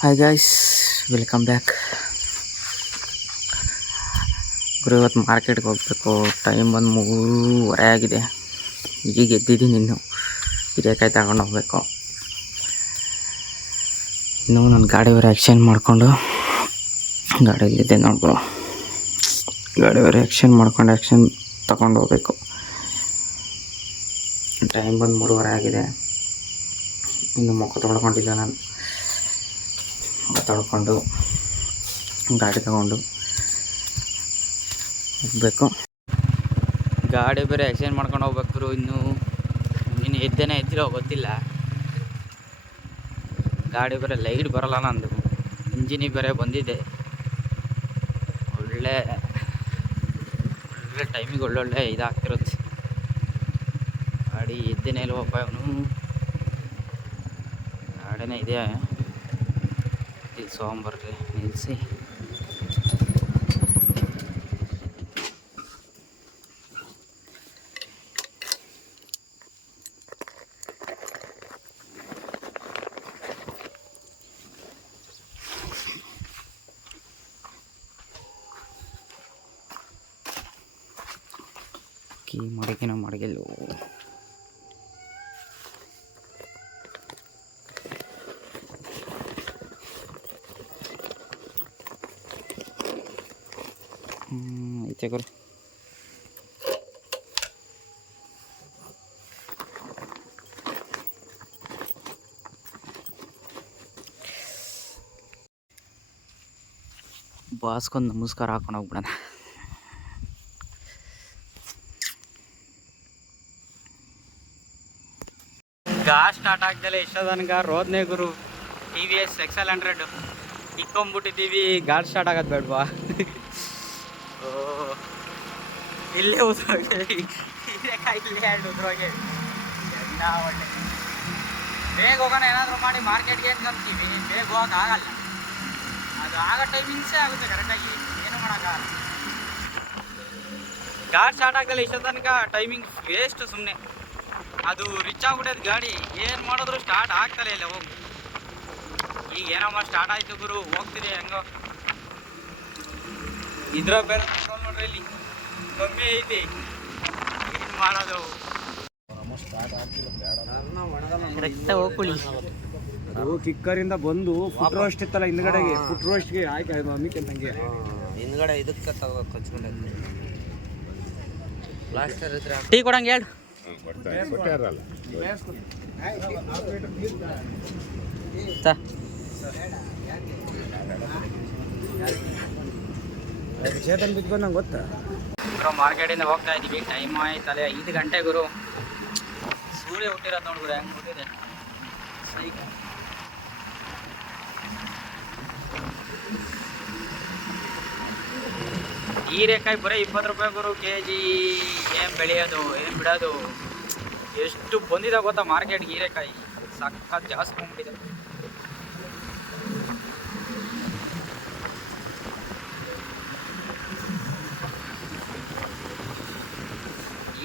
Hi guys, welcome back. ಗುರು ಇವತ್ತು ಮಾರ್ಕೆಟ್ಗೆ ಹೋಗಬೇಕು. ಟೈಮ್ ಬಂದು 3:30 ಆಗಿದೆ. ಈಗ ಎದ್ದಿದ್ದೀನಿ. ಇನ್ನು ಹೀರೆಕಾಯಿ ತಗೊಂಡು ಹೋಗ್ಬೇಕು. ಇನ್ನೂ ನನ್ನ ಗಾಡಿ ಬೇರೆ ಎಕ್ಸ್ಚೇಂಜ್ ಮಾಡಿಕೊಂಡು ಗಾಡಿಯಲ್ಲಿದ್ದೆ ನೋಡ್ಬೋ. ಗಾಡಿ ಬೇರೆ ಎಕ್ಸ್ಚೇಂಜ್ ತಗೊಂಡು ಹೋಗ್ಬೇಕು. ಟೈಮ್ ಬಂದು 3:30 ಆಗಿದೆ. ಇನ್ನು ಮುಖ ತೊಳ್ಕೊಂಡಿಲ್ಲ. ನಾನು ಮುಖ ತೊಳ್ಕೊಂಡು ಗಾಡಿ ತಗೊಂಡು ಹೋಗಬೇಕು. ಗಾಡಿ ಬೇರೆ ಎಕ್ಸ್ಚೇಂಜ್ ಮಾಡ್ಕೊಂಡು ಹೋಗ್ಬೇಕು. ಇನ್ನು ಎದ್ದಿರೋ ಗೊತ್ತಿಲ್ಲ. ಗಾಡಿ ಬೇರೆ ಲೈಟ್ ಬರೋಲ್ಲ ನಂದು. ಇಂಜಿನಿಗೆ ಬೇರೆ ಬಂದಿದೆ. ಒಳ್ಳೆ ಟೈಮಿಗೆ ಒಳ್ಳೊಳ್ಳೆ ಇದಾಗ್ತಿರುತ್ತೆ. ಗಾಡಿ ಎದ್ದೇನೆ ಇಲ್ವಪ್ಪ ಅವನು. ಗಾಡಿನೇ ಇದೆ. ನಿಲ್ಸೋಂಬರ್ರಿ, ನಿಲ್ಲಿಸಿ ಕೀ ಮಡಗಿಲ್ಲೋ. ಐತೆ ಗುರು. ಬಾಸ್ಗೊಂದು ನಮಸ್ಕಾರ ಹಾಕೊಂಡು ಹೋಗ್ಬಿಡೋಣ. ಗಾಸ್ ಸ್ಟಾರ್ಟ್ ಆಗ್ದಲೆ ಇಷ್ಟೊಂದನ್ಗ ರೋದ್ನೇ ಗುರು. TVS XL100 ಇಕ್ಕೊಂಬಿಟ್ಟಿದ್ದೀವಿ. ಗಾಡಿ ಸ್ಟಾರ್ಟ್ ಆಗೋದು ಬೇಡವಾ? ಇಲ್ಲೇ ಉದ್ರೋಗಿ ಇಲ್ಲೇ ಉದ್ರೋಗಿ ಎಲ್ಲ ಒಳ್ಳೆ. ಬೇಗ ಹೋಗೋಣ, ಏನಾದರೂ ಮಾಡಿ ಮಾರ್ಕೆಟ್ಗೆ ಏನು ಅಂತೀವಿ. ಬೇಗ ಹೋಗೋಕೆ ಆಗಲ್ಲ. ಅದು ಆಗೋ ಟೈಮಿಂಗ್ಸೇ ಆಗುತ್ತೆ ಕರೆಕ್ಟಾಗಿ. ಏನು ಮಾಡೋಕ್ಕಾಗಲ್ಲ. ಗಾಡಿ ಸ್ಟಾರ್ಟ್ ಆಗಲ್ಲ ಇಷ್ಟೋ ತನಕ. ಟೈಮಿಂಗ್ ವೇಸ್ಟ್ ಸುಮ್ಮನೆ. ಅದು ರಿಚ್ ಆಗ್ಬಿಟ್ಟೈತೆ ಗಾಡಿ. ಏನು ಮಾಡಿದ್ರು ಸ್ಟಾರ್ಟ್ ಆಗ್ತಲೇ ಇಲ್ಲ. ಹೋಗಿ ಈಗ ಏನಮ್ಮ ಸ್ಟಾರ್ಟ್ ಆಯಿತು ಗುರು. ಹೋಗ್ತೀರಿ ಹೆಂಗೋ. ಇದ್ರ ಬೇರೆ ನೋಡ್ರಿ, ಇಲ್ಲಿ ಕಮ್ಮಿ ಐತಿ. ಏನು ಮಾಡೋದು? ಹೋಗ್ಕೊಳ್ಳಿ. ಅದು ಕಿಕ್ಕರಿಂದ ಬಂದು ಫುಟ್ ರೋಸ್ಟ್ ಇತ್ತಲ್ಲ ಹಿಂದ್ಗಡೆಗೆ, ಫುಟ್ ರೋಸ್ಟ್ಗೆ ಆಯ್ಕೆ ಮಮ್ಮಿಗೆ ನಂಗೆ ಹಿಂದ್ಗಡೆ ಇದಕ್ಕೆ ಕಚ್ಕೊಂಡೆ ಪ್ಲಾಸ್ಟರ್ ಇದ್ರೆ ಟೀ ಕೊಡಂಗೆ ಹೇಳು. ಚೇತನ್ ಬಿದ್ಕೊಂಡು ನಂಗೆ ಗೊತ್ತಾ. ಮಾರ್ಕೆಟಿಂದ ಹೋಗ್ತಾ ಇದ್ದೀವಿ. ಟೈಮ್ ಆಯ್ತಲ್ಲ 5 ಗಂಟೆ ಗುರು. ಸೂರ್ಯ ಹುಟ್ಟಿರೋದು ನೋಡ್ಗುರು, ಹೆಂಗೆ ಹುಟ್ಟಿದೆ ಸೈಕ. ಹೀರೆಕಾಯಿ ಬರೀ 20 ರೂಪಾಯಿ ಗುರು kg. ಏನು ಬೆಳೆಯೋದು, ಏನು ಬಿಡೋದು? ಎಷ್ಟು ಬಂದಿದೆ ಗೊತ್ತಾ ಮಾರ್ಕೆಟ್ಗೆ ಹೀರೆಕಾಯಿ. ಸಖತ್ ಜಾಸ್ತಿ ಬಂದ್ಬಿಟ್ಟಿದೆ.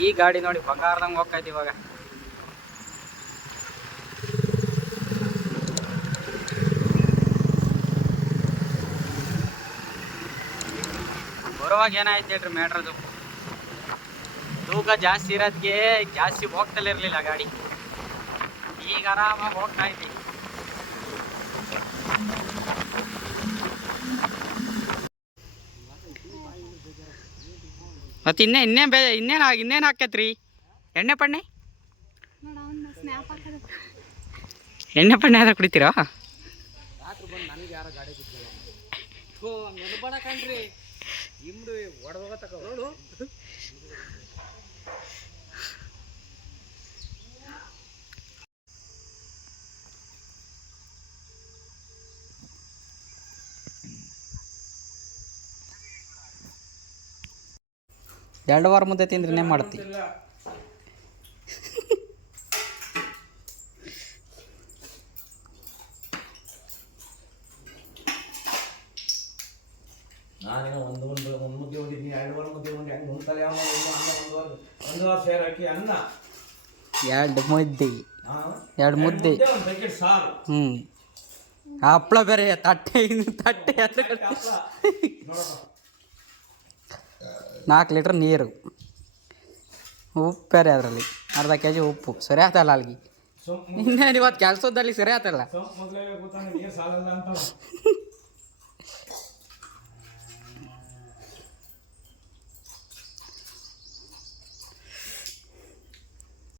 ಈ ಗಾಡಿ ನೋಡಿ ಬಂಗಾರದಂಗೆ ಹೋಗ್ತೈತಿ ಇವಾಗ. ಬರುವಾಗ ಏನಾಯ್ತು ಹೇಳ್ರಿ ಮ್ಯಾಟ್ರದು. ತೂಕ ಜಾಸ್ತಿ ಇರೋದಕ್ಕೆ ಜಾಸ್ತಿ ಹೋಗ್ತಲೇ ಇರಲಿಲ್ಲ ಗಾಡಿ. ಈಗ ಆರಾಮಾಗಿ ಹೋಗ್ತಾ ಇದ್ವಿ. ಮತ್ತು ಇನ್ನೇನು ಹಾಕೈತ್ರಿ? ಎಣ್ಣೆ ಪಣ್ಣೆ ಆದ್ರೆ ಕುಡಿತೀರಾ? ಎರಡು ವಾರ ಮುದ್ದೆ ತಿಂದ್ರೆ ಇನ್ನೇ ಮಾಡ್ತಿ. ನಾನೇನೋ ಒಂದು ಮುದ್ದೆ ಹೊಂದಿದ್ದೀನಿ, 2 ವಾರ ಮುದ್ದೆ ಹೊಂದಿ ಹೆಂಗೆ ಮುಂತಲೆ ಒಂದು ವಾರ ಸೇರಕ್ಕೆ ಅನ್ನ 2 ಮುದ್ದೆ 2 ಮುದ್ದೆ ಒಂದು ಪ್ಯಾಕೆಟ್ ಸಾರು. ಹಪ್ಪಳ ಬೇರೆ ತಟ್ಟೆ ತಟ್ಟೆ ಹಪ್ಪಳ ನೋಡಪ್ಪ 4 ಲೀಟ್ರ್ ನೀರು, ಉಪ್ಪು ಬೇರೆ ಅದರಲ್ಲಿ ಅರ್ಧ ಕೆ ಜಿ ಉಪ್ಪು. ಸರಿ ಆತಲ್ಲ ಅಲ್ಲಿಗೆ ಸೊಪ್ಪು ಇನ್ನೇನು ಇವತ್ತು ಕೆಲಸದಲ್ಲಿ ಸರಿ ಆತಲ್ಲ. ಮೊದಲೇ ಗೊತ್ತಾನೆ ನೀರು ಸಾಲಲ್ಲ ಅಂತ